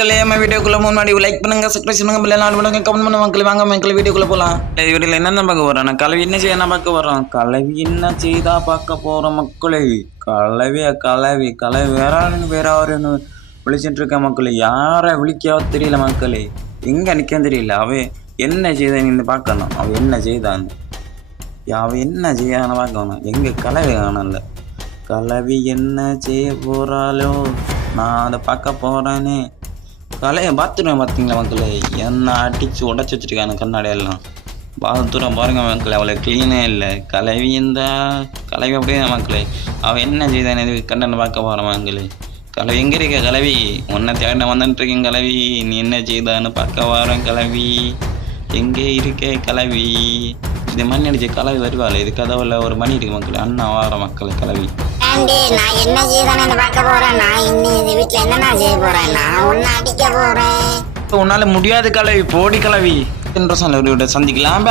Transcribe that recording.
கல்யாண வீடியோக்குள்ள முன்னாடி லைக் பண்ணுங்க சப்ஸ்கிரைப் பண்ணுங்க பிள்ளை நாலு பண்ணுங்க கமெண்ட் பண்ணுங்க மக்களே வாங்க மக்களே வீடியோக்குள்ள போகலாம் இந்த வீடியோல என்ன பார்க்க போறோம்? கலவி என்ன செய்ய பார்க்க போறோம்? கலவி என்ன செய்தா பார்க்க போறோம் மக்களே? கலவிய கலவி கலவி வேற ஆளுன்னு வேற ஆளுன்னு விழிச்சிட்டு இருக்க மக்களே. யாரை விழிக்காவோ தெரியல மக்களே. எங்க நிக்க தெரியல. அவ என்ன செய்தான்னு பார்க்கணும். அவ என்ன செய்தான்னு. அவ என்ன செய்யான பார்க்கணும். எங்க கலவி காணல. கலவி என்ன செய்ய போறாளோ? நான் அதை பார்க்க போறேனே கலையை பார்த்துருவேன் பார்த்தீங்களா மக்களே என்ன அடிச்சு உடச்சி வச்சிருக்காங்க கண்ணாடி எல்லாம் பாத்ரூம் பாருங்க மக்களே அவளை க்ளீனே இல்லை. கலவி இந்த கலவி அப்படியே மக்களே அவள் என்ன செய்தான் இது கண்ணனை பார்க்க போகிறான் மக்களே கலவி எங்கே இருக்க கலவி? உன்னை தேடின வந்துட்டு இருக்கேன் கலவி. நீ என்ன செய்தான்னு பார்க்க வரேன் கலவி. எங்கே இருக்கே கலவி? இது மணி அடிச்ச கலவி வருவாள் இது கதவுல ஒரு மணி இருக்கு மக்களே அண்ணா வார மக்கள் கலவி. நான் என்ன செய்தானு பார்க்க போறேன் நான் இன்னும் வீட்டுல என்ன நான் செய்ய போறேன் நான் அடிக்க போறேன். உன்னால முடியாது கலவி போடி கலவி. என்ற சந்திக்கலாம்.